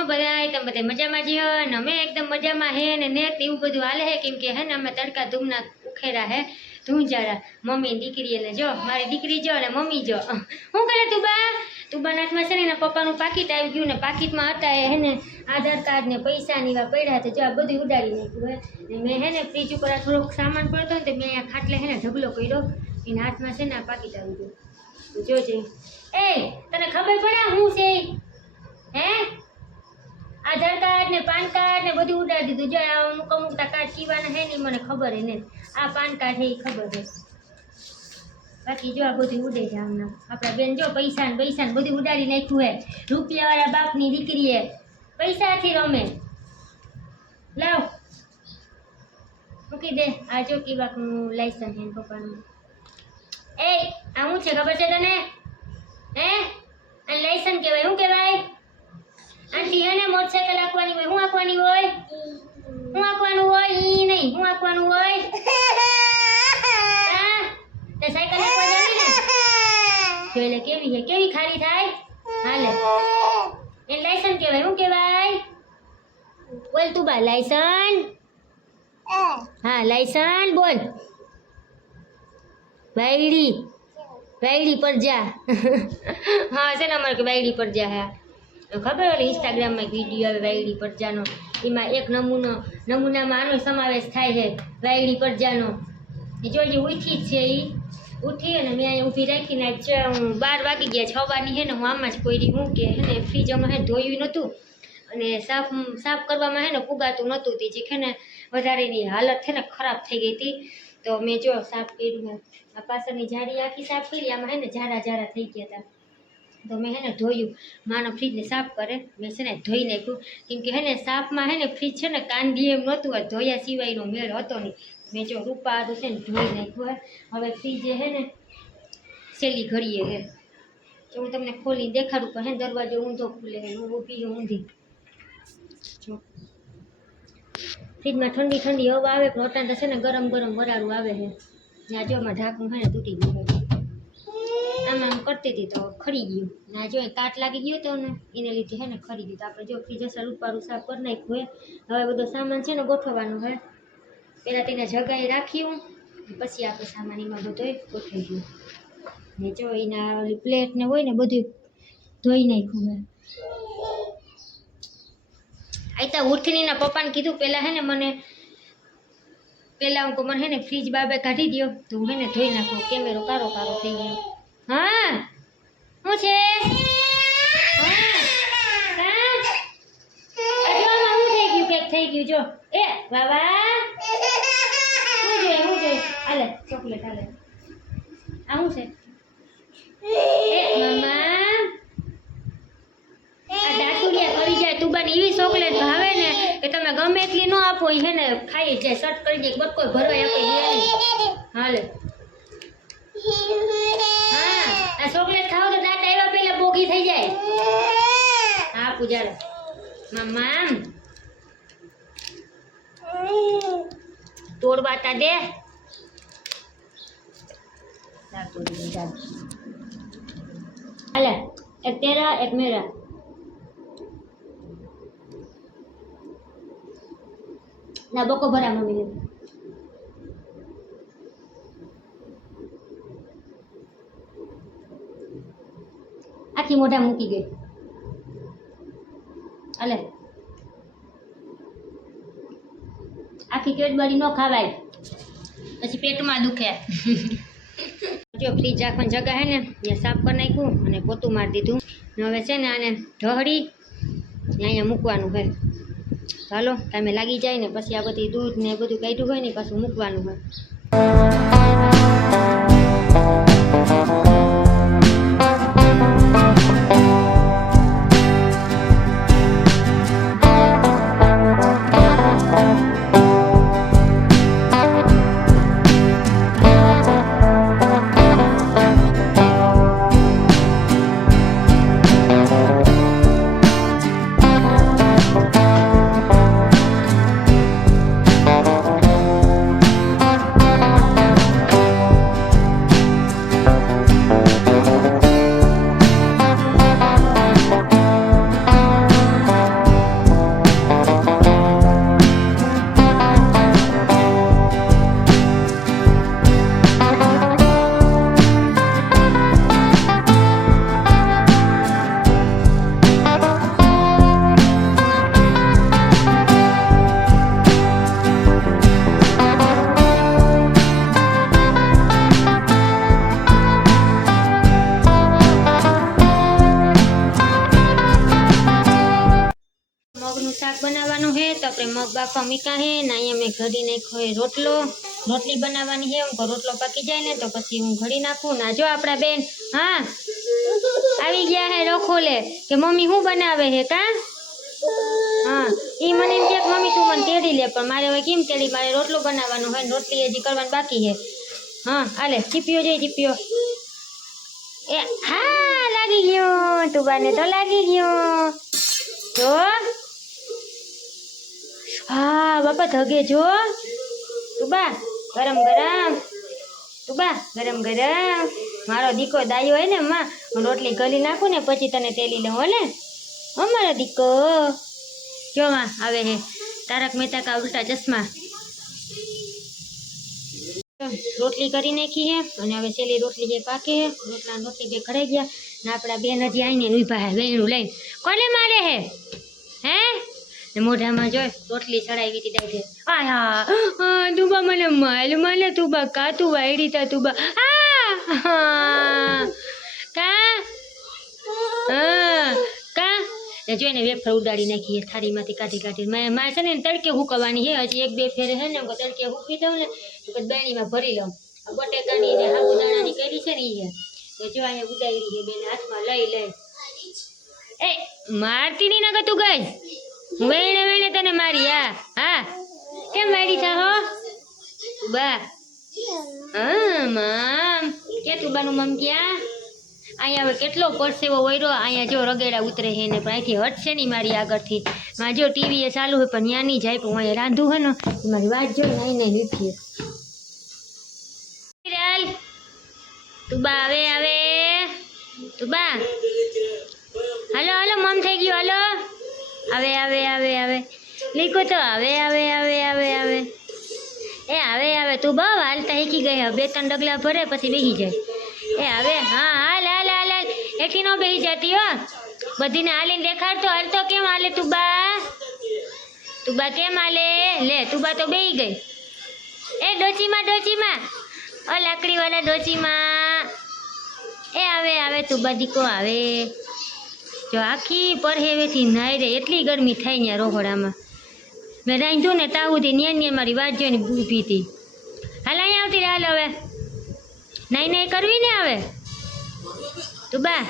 હો બધા તમે બધા મજામાં જ ને અમે એકદમ મજામાં હે ને ને એવું બધું હાલે હે, કેમ કે હે ને અમે તડકા ધૂમના ઉખેરા હે ધૂંજારા મમ્મી દીકરી એટલે જો, મારી દીકરી જો ને મમ્મી જો. શું કરે તું બા તું બા હાથમાં છે ને એના પપ્પાનું પાકીટ આવી ગયું ને પાકીટમાં હતા એ હે ને આધાર કાર્ડ ને પૈસા ને એવા પડ્યા હતા, જો આ બધું ઉડાડી નાખ્યું હે. ને મેં હે ને ફ્રીજ ઉપર આ થોડોક સામાન પડતો ને તો મેં અહીંયા ખાટલે હે ને ઢગલો કર્યો. એના હાથમાં છે ને આ પાકીટ આવી ગયું. જોજે. એ, તને ખબર પડે હું છે? હે? આધાર કાર્ડ ને પાન કાર્ડ ને બધું ઉડાડી દીધું. જાય અમુક અમુક કાર્ડ સીવાના હે નહીં, મને ખબર હે ને આ પાન કાર્ડ હે એ ખબર હે. બાકી જો આ બધું ઉડે છે આમના આપણા બેન જો પૈસા ને પૈસા ને બધું ઉડાડી નાખ્યું હે. રૂપિયાવાળા બાપની દીકરીએ પૈસાથી રમે. લાવ. મૂકી દે. આ જો બાપનું લાયસન્સ હે પપ્પાનું. એ, આ શું છે? ખબર છે તને? હે? આ લાયસન્સ કહેવાય શું કહેવાય આંટી, એને મોટરસાઇકલ આંકવાની હોય શું આંકવાની હોય? હું આંકવાનું હોય? ઈ નહીં શું આંકવાનું હોય? હા? તે સાયકલ આંકવા જાવી ને? જોઈ લે, કેવી છે? કેવી ખારી થાય? હાલે એ લાયસન કહેવાય, શું કહેવાય? બોલ તું બા લાયસન હા લાયસન બોલ. વાયડી. વાયડી પર જા. હા છે ને અમારે કે વાયડી પર જા હા? ખબર ઓલી ઇન્સ્ટાગ્રામમાં એક વીડિયો આવે વાયડી પરજાનો. એમાં એક નમૂનો, નમૂનામાં આનો સમાવેશ થાય છે, વાયડી પરજાનો. એ જો જે ઉઠી જ છે એ ઉઠી અને મેં અહીંયા ઊભી રાખીને હું બાર વાગી ગયા છ વારની છે ને હું આમાં જ કોઈ હું કે ને ફ્રીજમાં હે ધોયું નહોતું. અને સાફ સાફ કરવામાં હે ને પુગાતું નહોતું તે જે છે ને વધારેની હાલત છે ને ખરાબ થઈ ગઈ હતી. તો મેં જો સાફ કર્યું આ પાછળની જાડી આખી સાફ કરી, આમાં હે ને ઝારા ઝારા થઈ ગયા હતા. તો મેં હે ને ધોયું. માનો ફ્રીજને સાફ કરે. મેં છે ને ધોઈ નાખ્યું. કેમ કે હે ને સાફમાં હે ને ફ્રીજ છે ને કાંદી એમ નહોતું હોય. ધોયા સિવાયનો મેળ હતો નહીં. મેં જો રૂપા હતું છે ને ધોઈ નાખ્યું હોય હવે ફ્રીજે હે ને છેલ્લી ઘડીએ હે. જો હું તમને ખોલી દેખાડું પણ હે દરવાજો ઊંધો ખુલે હે ઊભી ઊંધી. જો. ફ્રીજમાં ઠંડી ઠંડી હવા આવે, પણ તો છે ને ગરમ ગરમ વરાળું આવે છે જ્યાં જો ઢાંકણું હે ને તૂટી ગયું આમ આમ કરતી હતી તો ખરી ગયું. ના જો કાટ લાગી ગયો હતો ને એને લીધે હે ને ખરી ગયું. તો આપણે જો ફ્રીજ અસર ઉપાડું સાફ કરી નાખ્યું હે. હવે બધો સામાન છે ને ગોઠવવાનું હે. પહેલાં તેને જગાએ રાખ્યું પછી આપણે સામાન એમાં બધો ગોઠવી ગયું. ને જો એના ઓલી પ્લેટ ને હોય ને બધું ધોઈ નાખ્યું હે. આઈતા ઉઠનીના પપ્પાને કીધું પહેલાં હે ને મને પહેલાં હું કહું, મને હે ને ફ્રીજ બાબે કાઢી દ્યો. તો હું હે ને ધોઈ નાખું. કેમેરો કારો કારો થઈ ગયો. શું છે? થઈ ગયું? જો. એ બાબા શું જોઈએ? શું જોઈએ? હાલે, ચોકલેટ, હાલે. આ શું છે? એ, મામા. આ દાતુડિયા કરી જાય. તુબાની એવી ચોકલેટ ભાવે ને કે તમે ગમે એટલી ન આપો હે ને ખાઈ જાય. સટ કરી દે બક્કો ભરવાય આપી હાલે હા આ ચોકલેટ ખાવ તો દાંત આવ્યા પહેલા બોગી થઈ જાય હા પૂજાડો મામા તોડવાતા દે. હાલે એક તેરા એક મેરા. ના બકો ભરા મમ્મીને આખી મોઢા મૂકી ગઈ. અલે આખી કેડબરી ન ખાવાય. પછી પેટમાં દુખે. જો ફ્રીજ રાખવાની જગા હે ને ત્યાં સાફ કરી નાખ્યું અને પોતું મારી દીધું. હવે છે ને આને ઢહળી અહીંયા મૂકવાનું હોય. ચાલો તમે લાગી જાય ને, પછી આ બધી દૂધ ને બધું કાઢ્યું હોય ને પાછું મૂકવાનું હોય. બાફા મીકા હે ને અહીંયા મેં ઘડી નાખ્યો હોય રોટલો. રોટલી બનાવવાની હું કહું રોટલો પાકી જાય ને તો પછી હું ઘડી નાખું. ના જો આપણા બેન, હા? આવી ગયા હે રોખોલે કે મમ્મી શું બનાવે છે કા? હા એ મને એમ કે મમ્મી તું મને તેડી લે, પણ મારે હવે કેમ તેડી મારે રોટલો બનાવવાનો હોય ને રોટલી હજી કરવાની બાકી છે હા, હાલે, ચીપિયો જઈ, ચીપિયો. એ, હા, લાગી ગયો, તું બાને તો લાગી ગયો. જો. હા, બાપા ધગે જો તું બા, ગરમ ગરમ. તું બા, ગરમ ગરમ. મારો દીકો દાયો હોય ને, માં. રોટલી ગલી નાખું ને, પછી તને તેલી લઉં, હો ને. હો, મારો દીકો. જો, માં, આવે હે. તારક મહેતા કા ઉલ્ટા ચશ્મા. રોટલી કરી નાખી હે, અને હવે છેલ્લી રોટલી જે પાકે હે રોટલા રોટલી જે ખડાઈ ગયા, ને આપણા બેન હજી આવીને ઊભા હે, વેણું લઈને. કોને મારે હે? ને મોઢામાં જોઈ રોટલી ચડાવી હતી ડાયરે આયા હા તુબા મને માલ મને તુબા કા તું વાયડી તા, તુબા. કા? હા, કા? ને જોઈને વેફર ઉડાડી નાખી થાળીમાંથી કાઢી કાઢી. મારે છે ને તડકે હુકવાની છે હજી એક બે ફેરે છે ને તડકે હુકી દઉં ને પછી બેણીમાં ભરી લઉં. બટેકાની ને સાબુદાણાની કરી છે ને એ જો અહીંયા ઉડાડી છે બેને હાથમાં, લઈ લઈ. એ, મારતી નહીં નગર તું ગઈ? વેણે વેણે તને મારી, હા હા. કેમ મારી છે હો બા. હા, મામ. કે તું બાનું મમ ક્યાં? અહીંયા હવે કેટલો પરસેવો વયરો, અહીંયા જો રગેડા ઉતરે છે ને, પણ અહીંથી હટશે નહીં મારી આગળથી. માં જો ટીવી એ ચાલુ હોય, પણ ત્યાં નહીં જાય, પણ અહીંયા રાંધું હોય ને મારી વાત જો નહીં નહીં લીધી તું બા, આવે આવે. તું બા હાલો હાલો મમ થઈ ગયું હાલો આવે આવે આવે. લીકો તો આવે આવે આવે આવે આવે. એ આવે આવે. તું બહુ હાલતા શીખી ગઈ. બે ત્રણ ડગલા ભરે પછી બેસી જાય. એ આવે. હા, હાલ હાલ હાલ હાલ. એથી નો બેસી જતી, હો. બધીને હાલીને દેખાડતો. હાલતો કેમ હાલે તું બા તું બા કેમ હાલે? લે તું બા તો બેસી ગઈ. એ ડોચીમાં ડોચીમાં. ઓ લાકડીવાળા ડોચીમાં. એ આવે આવે. તું બા દીકો આવે. જો આખી પરહેવેથી નાઈ રે, એટલી ગરમી થાય ત્યાં રોહડામાં. મેં રાંધ્યું ને તાવુંથી ન્યા ન્યા મારી વાત જોઈને ઊભી હતી હાલ અહીંયા આવતી હાલ હવે. નાઈ નાઈ કરવી ને હવે? તું બા.